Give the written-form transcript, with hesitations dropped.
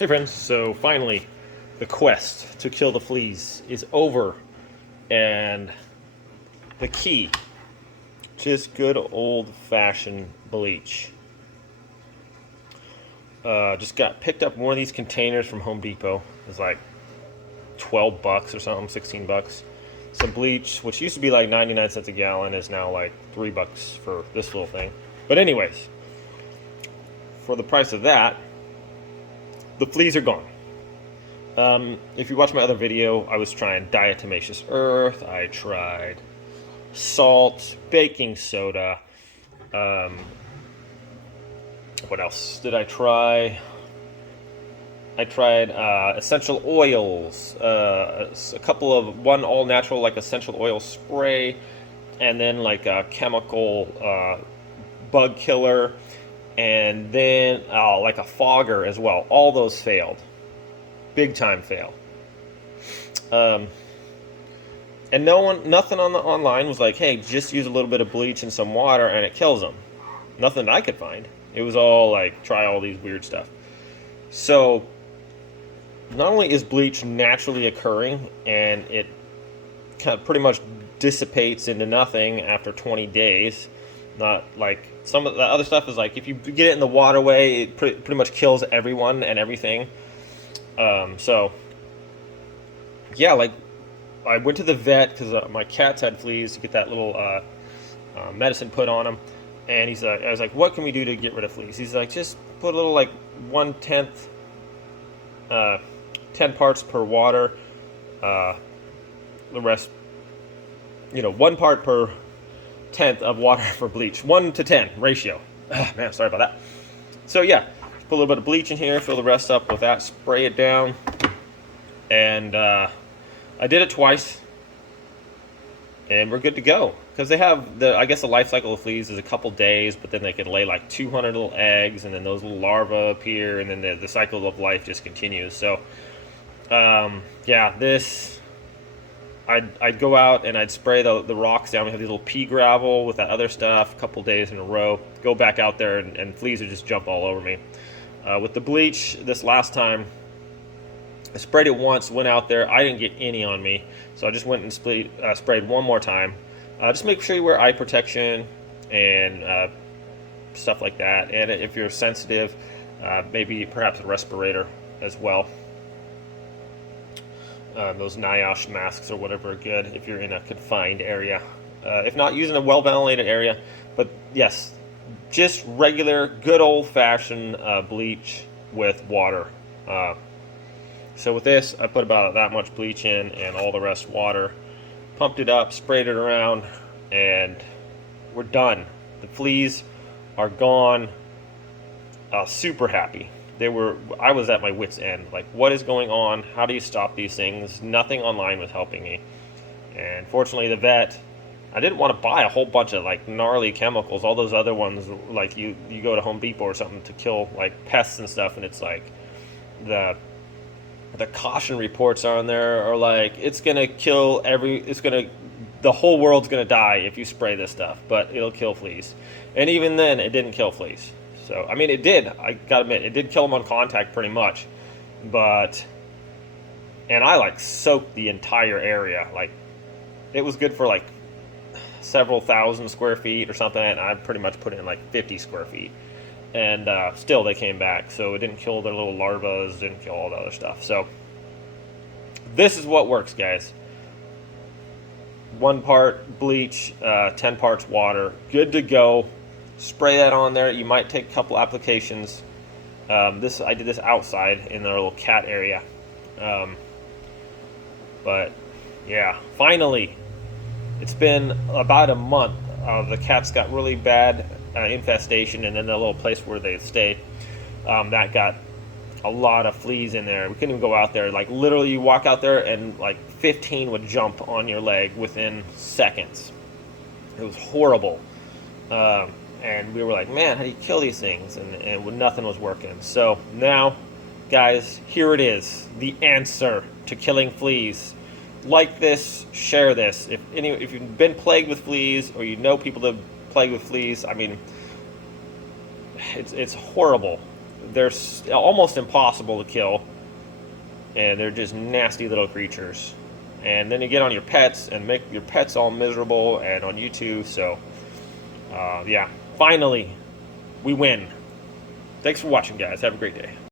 Hey friends, so finally the quest to kill the fleas is over, and the key, just good old-fashioned bleach. Just got picked up one of these containers from Home Depot. It was like 12 bucks or something, 16 bucks. Some bleach, which used to be like 99 cents a gallon, is now like 3 bucks for this little thing. But anyways, for the price of that, the fleas are gone. If you watch my other video, I was trying diatomaceous earth, I tried salt, baking soda, what else did I try? I tried essential oils, one all natural like essential oil spray, and then like a chemical bug killer, and then like a fogger as well. All those failed. Big time fail. And nothing on the online was like, hey, just use a little bit of bleach and some water and it kills them. Nothing I could find. It was all like, try all these weird stuff. So, not only is bleach naturally occurring and it kind of pretty much dissipates into nothing after 20 days, not like some of the other stuff is like, if you get it in the waterway, it pretty much kills everyone and everything. So, yeah, like, I went to the vet because my cats had fleas to get that little medicine put on them. And I was like, what can we do to get rid of fleas? He's like, just put a little, like, 1/10, 10 parts per water. The rest, 1 part per 10th of water for bleach. 1 to 10 ratio. Man, sorry about that. So, yeah. Put a little bit of bleach in here, fill the rest up with that, spray it down, and I did it twice, and we're good to go. Because they have I guess the life cycle of fleas is a couple days, but then they can lay like 200 little eggs, and then those little larvae appear, and then the cycle of life just continues. So, yeah, I'd go out and I'd spray the rocks down. We have these little pea gravel with that other stuff a couple days in a row. Go back out there, and fleas would just jump all over me. With the bleach, this last time, I sprayed it once, went out there. I didn't get any on me, so I just went and sprayed one more time. Just make sure you wear eye protection and stuff like that. And if you're sensitive, maybe perhaps a respirator as well. Those NIOSH masks or whatever are good if you're in a confined area. If not, using a well-ventilated area. But yes, just regular, good old-fashioned bleach with water. So with this, I put about that much bleach in and all the rest water. Pumped it up, sprayed it around, and we're done. The fleas are gone. Super happy. I was at my wit's end. Like, what is going on? How do you stop these things? Nothing online was helping me. And fortunately, the vet, I didn't want to buy a whole bunch of like gnarly chemicals. All those other ones, like you go to Home Depot or something to kill like pests and stuff, and it's like the caution reports on there are like, it's gonna kill the whole world's gonna die if you spray this stuff, but it'll kill fleas. And even then, it didn't kill fleas. So, I mean, it did. I gotta admit, it did kill them on contact pretty much. And I like soaked the entire area. Like, it was good for like several thousand square feet or something, and I pretty much put in like 50 square feet. And still they came back. So it didn't kill their little larvae, didn't kill all the other stuff. So this is what works, guys. 1 part bleach, 10 parts water. Good to go. Spray that on there. You might take a couple applications. I did this outside in our little cat area. But yeah, finally, it's been about a month. The cats got really bad infestation, and then the little place where they stayed, that got a lot of fleas in there. We couldn't even go out there. Like, literally, you walk out there and like 15 would jump on your leg within seconds. It was horrible. And we were like, man, how do you kill these things? And nothing was working. So now, guys, here it is, the answer to killing fleas. Like this, share this. If you've been plagued with fleas, or you know people that are plagued with fleas, I mean, it's horrible. they're almost impossible to kill, and they're just nasty little creatures. And then you get on your pets and make your pets all miserable, and on you too. So yeah, finally we win. Thanks for watching, guys. Have a great day.